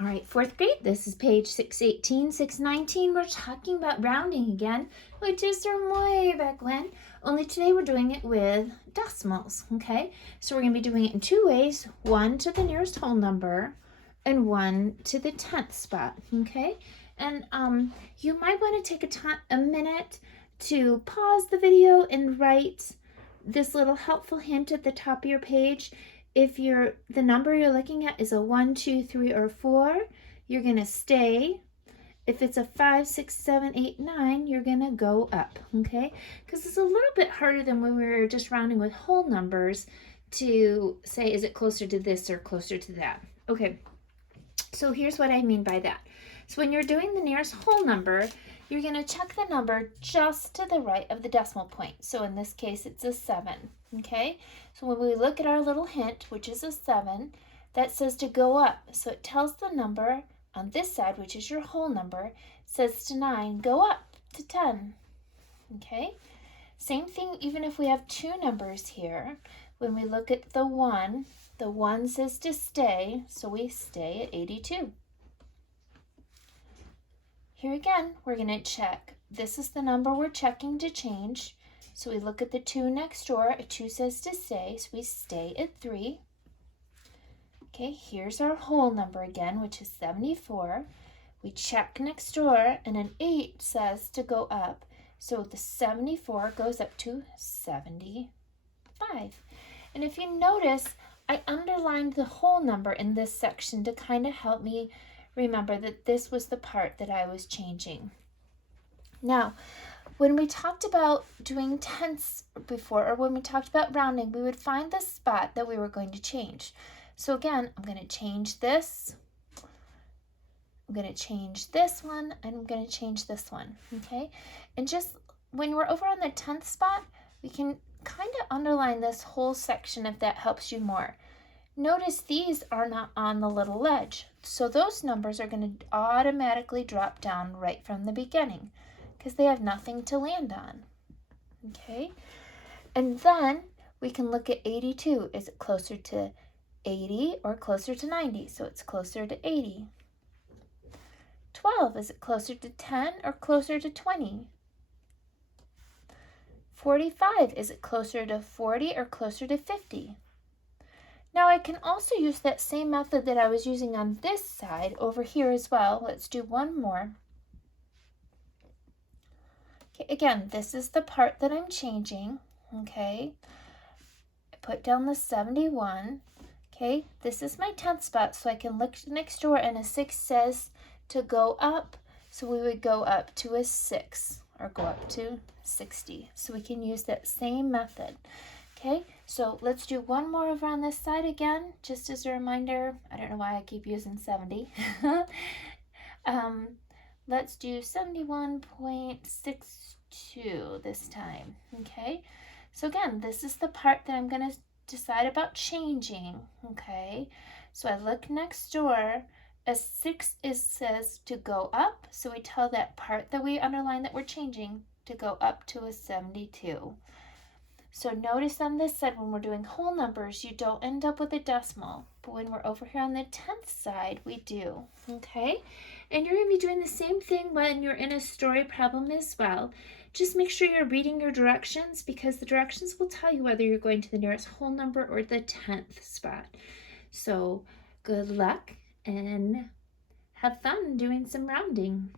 All right, fourth grade, this is page 618, 619. We're talking about rounding again. We just from way back when, only today we're doing it with decimals, okay? So we're gonna be doing it in two ways, one to the nearest whole number and one to the 10th spot, okay? And you might wanna take a minute to pause the video and write this little helpful hint at the top of your page. If the number you're looking at is a 1, 2, 3, or 4, you're going to stay. If it's a 5, 6, 7, 8, 9, you're going to go up, okay? Because it's a little bit harder than when we were just rounding with whole numbers to say, is it closer to this or closer to that? Okay, so here's what I mean by that. So when you're doing the nearest whole number, you're going to check the number just to the right of the decimal point. So in this case, it's a 7, okay? So when we look at our little hint, which is a 7, that says to go up. So it tells the number on this side, which is your whole number, says to 9, go up to 10, okay? Same thing even if we have two numbers here. When we look at the 1 says to stay, so we stay at 82. Here again, we're going to check. This is the number we're checking to change. So we look at the 2 next door. A 2 says to stay, so we stay at 3. Okay, here's our whole number again, which is 74. We check next door, and an 8 says to go up. So the 74 goes up to 75. And if you notice, I underlined the whole number in this section to kind of help me remember that this was the part that I was changing. Now, when we talked about doing tenths before, or when we talked about rounding, we would find the spot that we were going to change. So again, I'm going to change this, I'm going to change this one, and I'm going to change this one, okay? And just when we're over on the 10th spot, we can kind of underline this whole section if that helps you more. Notice these are not on the little ledge, so those numbers are going to automatically drop down right from the beginning because they have nothing to land on, okay? And then we can look at 82. Is it closer to 80 or closer to 90? So it's closer to 80. 12, is it closer to 10 or closer to 20? 45, is it closer to 40 or closer to 50? Now I can also use that same method that I was using on this side over here as well. Let's do one more. Okay, again, this is the part that I'm changing, okay? I put down the 71, okay? This is my 10th spot, so I can look next door, and a 6 says to go up, so we would go up to a 6, or go up to 60. So we can use that same method. Okay, so let's do one more over on this side again, just as a reminder. I don't know why I keep using 70. Let's do 71.62 this time, okay? So again, this is the part that I'm going to decide about changing, okay? So I look next door. A 6 says to go up, so we tell that part that we underline that we're changing to go up to a 72. So notice on this side, when we're doing whole numbers, you don't end up with a decimal. But when we're over here on the 10th side, we do, okay? And you're going to be doing the same thing when you're in a story problem as well. Just make sure you're reading your directions, because the directions will tell you whether you're going to the nearest whole number or the 10th spot. So good luck and have fun doing some rounding.